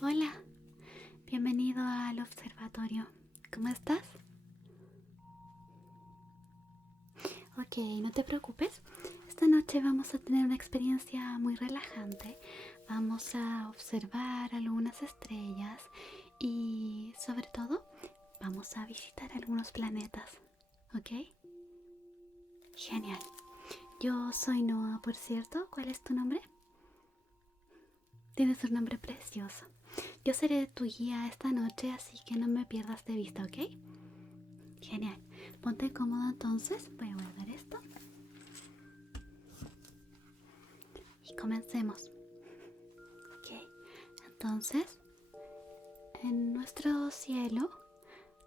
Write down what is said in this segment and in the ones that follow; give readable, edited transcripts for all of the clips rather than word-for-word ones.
Hola, bienvenido al observatorio. ¿Cómo estás? Ok, no te preocupes. Esta noche vamos a tener una experiencia muy relajante. Vamos a observar algunas estrellas y sobre todo vamos a visitar algunos planetas. ¿Ok? Genial. Yo soy Noah, por cierto. ¿Cuál es tu nombre? Tienes un nombre precioso. Yo seré tu guía esta noche, así que no me pierdas de vista, ¿ok? Genial. Ponte cómodo entonces. Voy a guardar esto. Y comencemos. Ok. Entonces, en nuestro cielo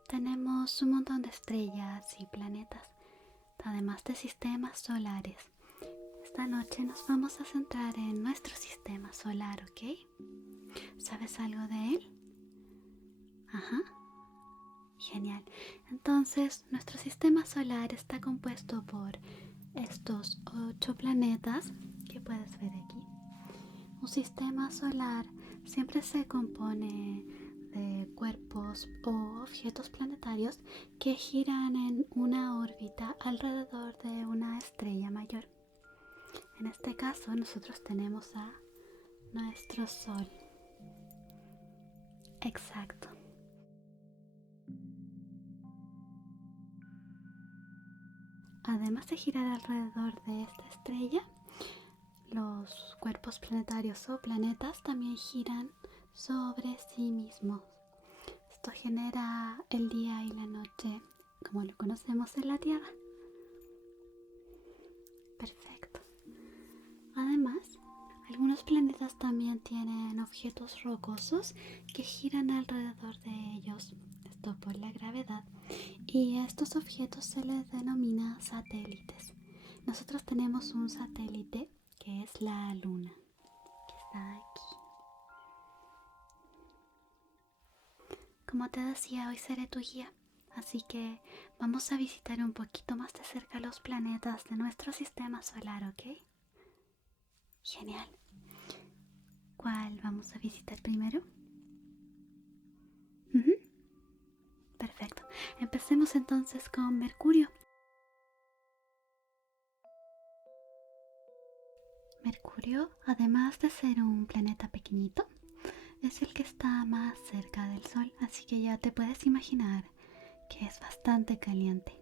tenemos un montón de estrellas y planetas, además de sistemas solares. Esta noche nos vamos a centrar en nuestro sistema solar, ¿ok? ¿Sabes algo de él? Ajá. Genial. Entonces, nuestro sistema solar está compuesto por estos 8 planetas que puedes ver aquí. Un sistema solar siempre se compone de cuerpos o objetos planetarios que giran en una órbita alrededor de una estrella mayor. En este caso, nosotros tenemos a nuestro Sol. Exacto. Además de girar alrededor de esta estrella, los cuerpos planetarios o planetas también giran sobre sí mismos. Esto genera el día y la noche como lo conocemos en la Tierra. Perfecto. Además, algunos planetas también tienen objetos rocosos que giran alrededor de ellos, esto por la gravedad, y a estos objetos se les denomina satélites. Nosotros tenemos un satélite que es la Luna, que está aquí. Como te decía, hoy seré tu guía, así que vamos a visitar un poquito más de cerca los planetas de nuestro sistema solar, ¿ok? Genial. ¿Cuál vamos a visitar primero? Perfecto. Empecemos entonces con Mercurio. Mercurio, además de ser un planeta pequeñito, es el que está más cerca del Sol, así que ya te puedes imaginar que es bastante caliente.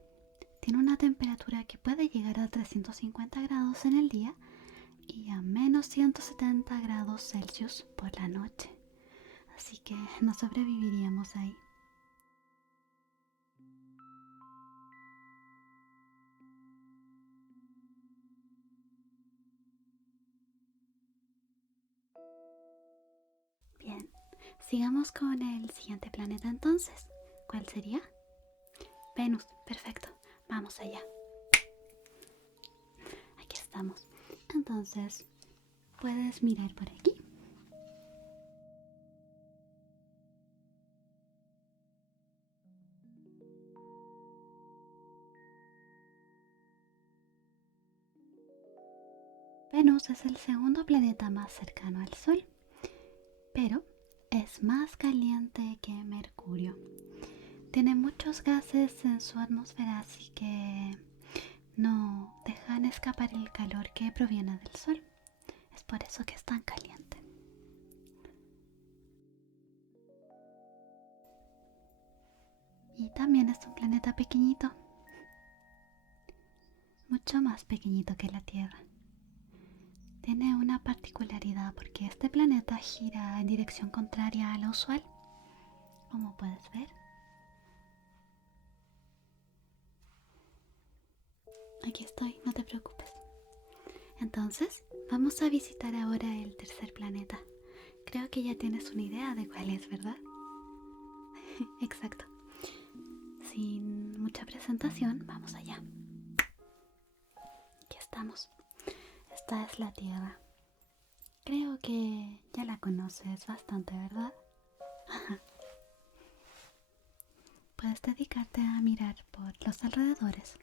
Tiene una temperatura que puede llegar a 350 grados en el día y a menos 170 grados Celsius por la noche. Así que no sobreviviríamos ahí. Bien, sigamos con el siguiente planeta entonces. ¿Cuál sería? Venus, perfecto. Vamos allá. Aquí estamos. Entonces, puedes mirar por aquí. Venus es el segundo planeta más cercano al Sol, pero es más caliente que Mercurio. Tiene muchos gases en su atmósfera, así que no dejan escapar el calor que proviene del Sol. Es por eso que es tan caliente. Y también es un planeta pequeñito, mucho más pequeñito que la Tierra. Tiene una particularidad porque este planeta gira en dirección contraria a la usual, como puedes ver. Aquí estoy, no te preocupes. Entonces, vamos a visitar ahora el tercer planeta. Creo que ya tienes una idea de cuál es, ¿verdad? Exacto. Sin mucha presentación, vamos allá. Aquí estamos. Esta es la Tierra. Creo que ya la conoces bastante, ¿verdad? Puedes dedicarte a mirar por los alrededores.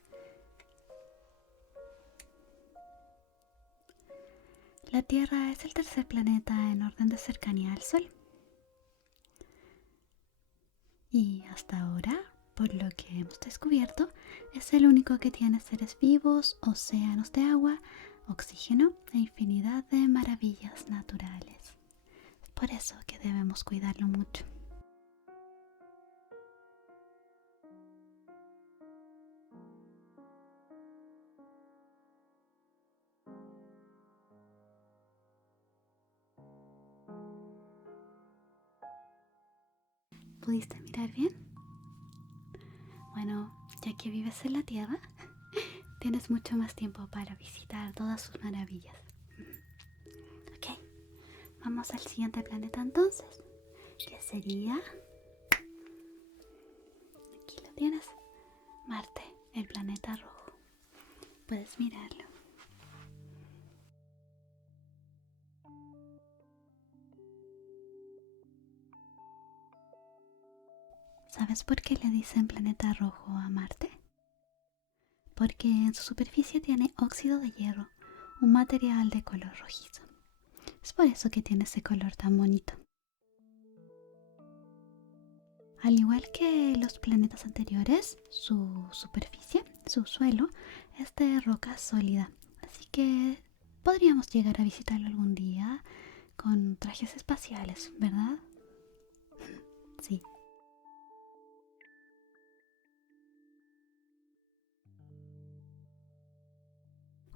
La Tierra es el tercer planeta en orden de cercanía al Sol. Y hasta ahora, por lo que hemos descubierto, es el único que tiene seres vivos, océanos de agua, oxígeno e infinidad de maravillas naturales. Es por eso que debemos cuidarlo mucho. ¿Pudiste mirar bien? Bueno, ya que vives en la Tierra, tienes mucho más tiempo para visitar todas sus maravillas. Ok, vamos al siguiente planeta entonces, que sería... Aquí lo tienes, Marte, el planeta rojo. Puedes mirarlo. ¿Sabes por qué le dicen planeta rojo a Marte? Porque en su superficie tiene óxido de hierro, un material de color rojizo. Es por eso que tiene ese color tan bonito. Al igual que los planetas anteriores, su superficie, su suelo, es de roca sólida. Así que podríamos llegar a visitarlo algún día con trajes espaciales, ¿verdad? Sí.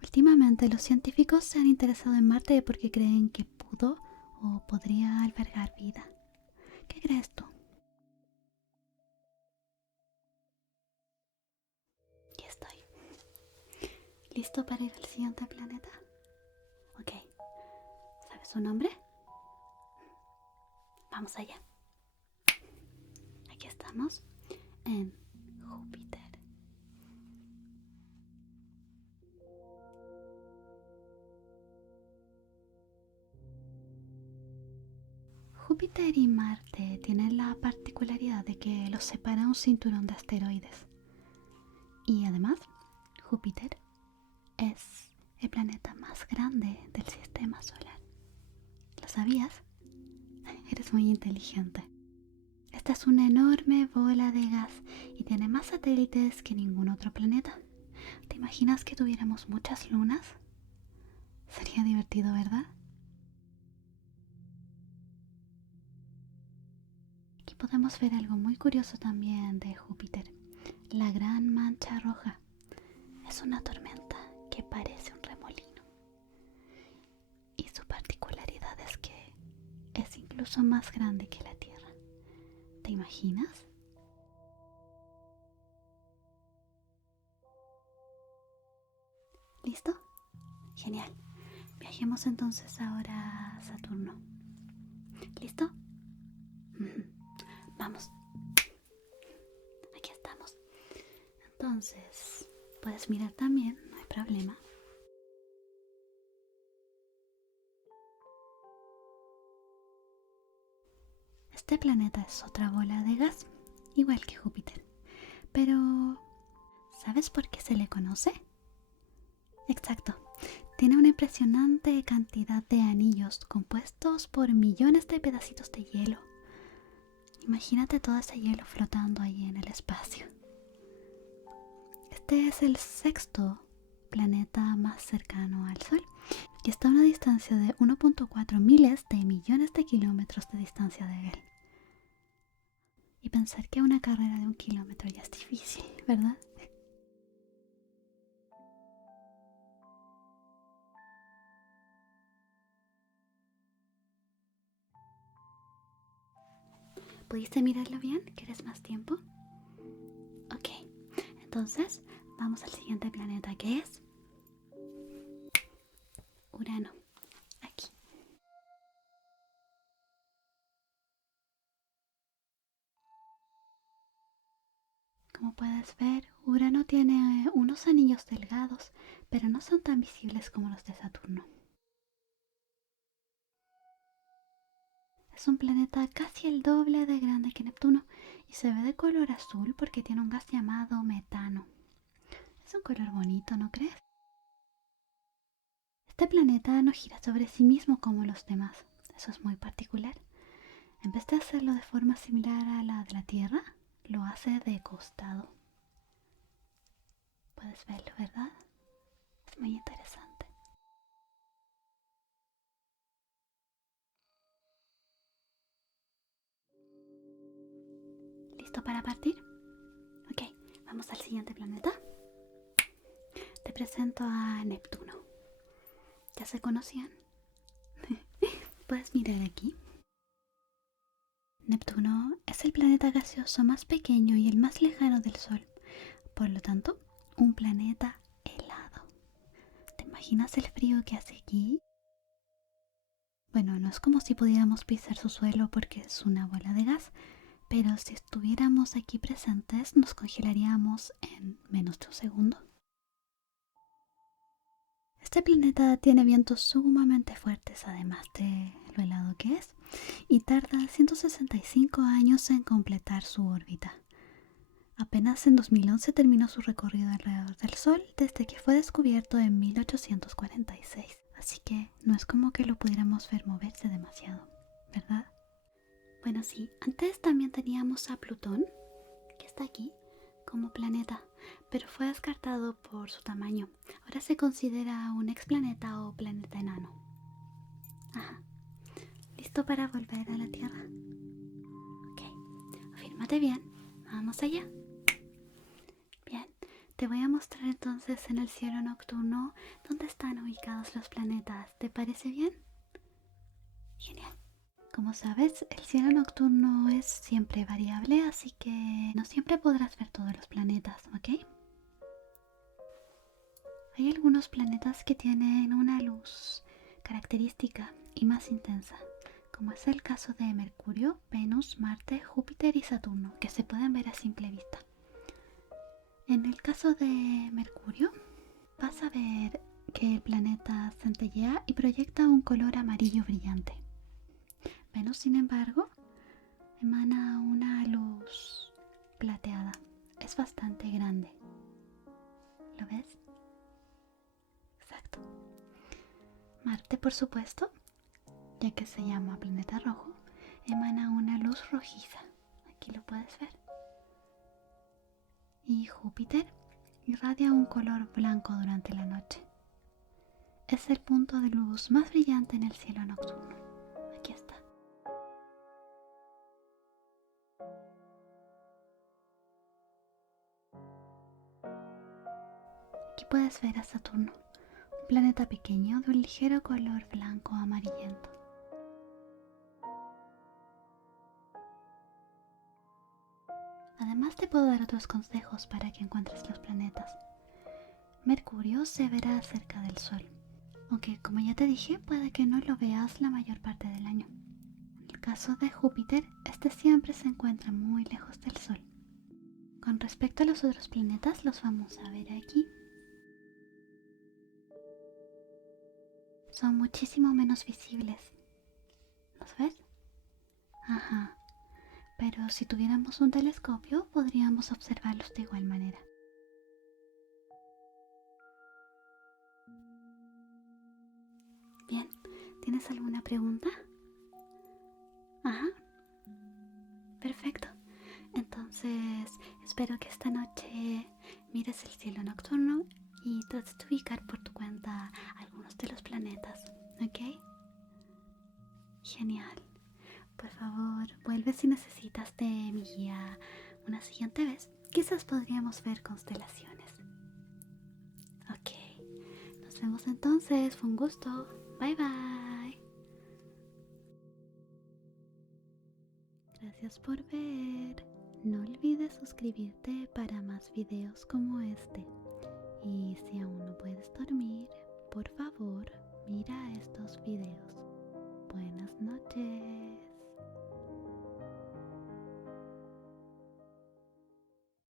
Últimamente los científicos se han interesado en Marte porque creen que pudo o podría albergar vida. ¿Qué crees tú? Aquí estoy. ¿Listo para ir al siguiente planeta? Ok. ¿Sabes su nombre? Vamos allá. Aquí estamos en Júpiter. Júpiter y Marte tienen la particularidad de que los separa un cinturón de asteroides. Y además, Júpiter es el planeta más grande del sistema solar. ¿Lo sabías? Eres muy inteligente. Esta es una enorme bola de gas y tiene más satélites que ningún otro planeta. ¿Te imaginas que tuviéramos muchas lunas? Sería divertido, ¿verdad? Aquí podemos ver algo muy curioso también de Júpiter. La gran mancha roja. Es una tormenta que parece un remolino. Y su particularidad es que es incluso más grande que la Tierra. ¿Te imaginas? ¿Listo? Genial. Viajemos entonces ahora a Saturno. ¿Listo? Vamos. Aquí estamos. Entonces, puedes mirar también, no hay problema. Este planeta es otra bola de gas, igual que Júpiter. Pero, ¿sabes por qué se le conoce? Exacto. Tiene una impresionante cantidad de anillos compuestos por millones de pedacitos de hielo. Imagínate todo ese hielo flotando ahí en el espacio. Este es el sexto planeta más cercano al Sol y está a una distancia de 1.4 miles de millones de kilómetros de distancia de él. Y pensar que una carrera de 1 kilómetro ya es difícil, ¿verdad? ¿Pudiste mirarlo bien? ¿Quieres más tiempo? Ok, entonces vamos al siguiente planeta, que es Urano. Aquí. Como puedes ver, Urano tiene unos anillos delgados, pero no son tan visibles como los de Saturno. Es un planeta casi el doble de grande que Neptuno y se ve de color azul porque tiene un gas llamado metano. Es un color bonito, ¿no crees? este planeta no gira sobre sí mismo como los demás. Eso es muy particular. En vez de hacerlo de forma similar a la de la Tierra, lo hace de costado. Puedes verlo, ¿verdad? Es muy interesante. ¿Listo para partir? Ok, vamos al siguiente planeta. Te presento a Neptuno. ¿Ya se conocían? Puedes mirar aquí. Neptuno es el planeta gaseoso más pequeño y el más lejano del Sol. Por lo tanto, un planeta helado. ¿Te imaginas el frío que hace aquí? Bueno, no es como si pudiéramos pisar su suelo porque es una bola de gas, pero si estuviéramos aquí presentes nos congelaríamos en menos de un segundo. Este planeta tiene vientos sumamente fuertes, además de lo helado que es, y tarda 165 años en completar su órbita. Apenas en 2011 terminó su recorrido alrededor del Sol desde que fue descubierto en 1846. Así que no es como que lo pudiéramos ver moverse demasiado, ¿verdad? Bueno, sí, antes también teníamos a Plutón, que está aquí, como planeta, pero fue descartado por su tamaño. Ahora se considera un explaneta o planeta enano. Ajá. ¿Listo para volver a la Tierra? Ok, afírmate bien. Vamos allá. Bien, te voy a mostrar entonces en el cielo nocturno dónde están ubicados los planetas. ¿Te parece bien? Genial. Como sabes, el cielo nocturno es siempre variable, así que no siempre podrás ver todos los planetas, ¿ok? Hay algunos planetas que tienen una luz característica y más intensa, como es el caso de Mercurio, Venus, Marte, Júpiter y Saturno, que se pueden ver a simple vista. En el caso de Mercurio, vas a ver que el planeta centellea y proyecta un color amarillo brillante. Venus, sin embargo, emana una luz plateada. Es bastante grande. ¿Lo ves? Exacto. Marte, por supuesto, ya que se llama planeta rojo, emana una luz rojiza. Aquí lo puedes ver. Y Júpiter irradia un color blanco durante la noche. Es el punto de luz más brillante en el cielo nocturno. Aquí está. Aquí puedes ver a Saturno, un planeta pequeño de un ligero color blanco amarillento. Además te puedo dar otros consejos para que encuentres los planetas. Mercurio se verá cerca del Sol, aunque como ya te dije puede que no lo veas la mayor parte del año. En el caso de Júpiter, este siempre se encuentra muy lejos del Sol. Con respecto a los otros planetas, los vamos a ver aquí. Son muchísimo menos visibles. ¿Los ves? Ajá. Pero si tuviéramos un telescopio, podríamos observarlos de igual manera. Bien, ¿tienes alguna pregunta? Ajá. Perfecto. Entonces, espero que esta noche mires el cielo nocturno y trates de ubicar por tu cuenta algunos de los planetas, ¿ok? Genial. Por favor, vuelve si necesitas de mi guía una siguiente vez. Quizás podríamos ver constelaciones. Ok. Nos vemos entonces. Fue un gusto. Bye bye. Gracias por ver. No olvides suscribirte para más videos como este. Y si aún no puedes dormir, por favor, mira estos videos. Buenas noches.